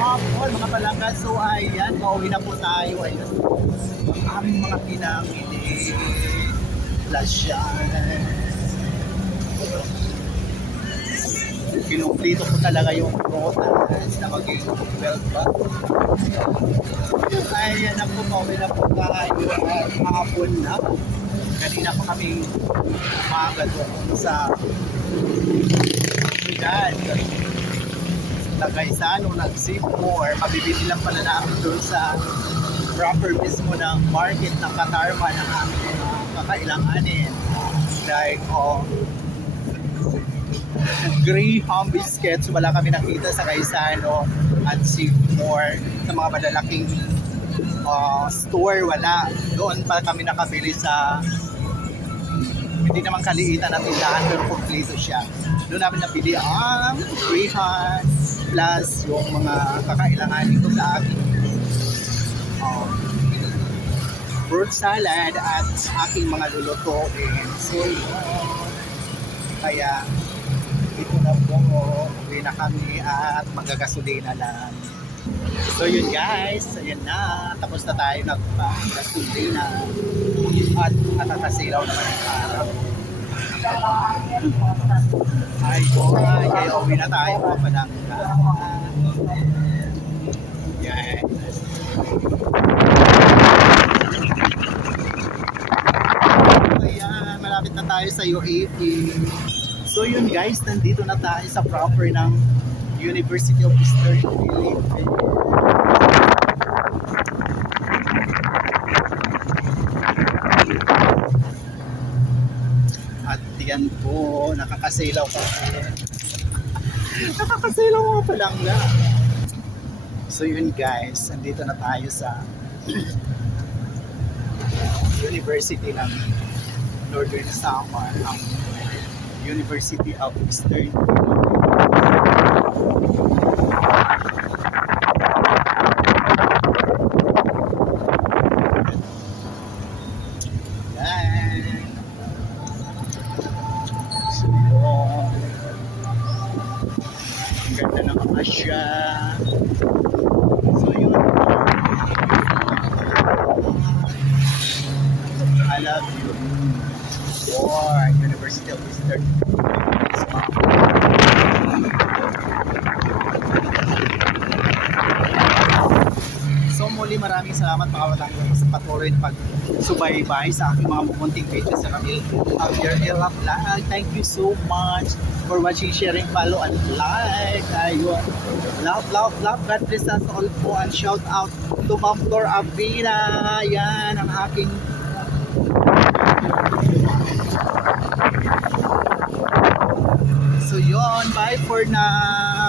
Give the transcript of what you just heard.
Hapon mga palangga, so ayan, pauwi na po tayo. Ayan, ang aming mga pinamili. Lasyan. Pinuplito ko talaga yung prutas na maging belt bag. Ayan na po, pauwi na po tayo. At hapon na. Kanina pa kami umaga doon sa Trinidad. Nagaysan o nag-Seymour, mabibili lang pala namin doon sa proper mismo ng market ng Katarman ng aming mga kakailanganin. Like, Graham biscuits, wala kami nakita sa Gaisano at Seymour. Sa mga malalaking store, wala. Doon pa kami nakabili sa hindi naman kaliitan na tindahan, pero kompleto siya. Doon namin nabili ang Graham plus yung mga kakailanganin ko sa aking fruit salad at aking mga lulutuin. So, kaya dito na po, uwi na kami at magagasolina lang. So yun guys, ayan na, tapos na tayo naggasolina at nakakasilaw naman ang araw. Ay po, kaya uwi na tayo mga palangga. Yan. Ayan, malapit na tayo sa UAP. So yun guys, nandito na tayo sa proper ng University of Eastern Philippines. At yan po, nakakasilaw pa. Nakakasilaw mga palangga. So yun guys, nandito na tayo sa University ng Northern Samar, ang University of Eastern ganda ng Asya. So yun, I love you for University of Eastern. So muli maraming salamat mga walang sa patuloy na pagsubaybay sa aking mga pumunting pages sa Camille Ella Vlog. Thank you so much for watching, sharing, follow, and like. Ayun. Love, love, love. God bless us all po. And shout out to Ma'am Flor Avila. Yan ang aking so yun. Bye for now.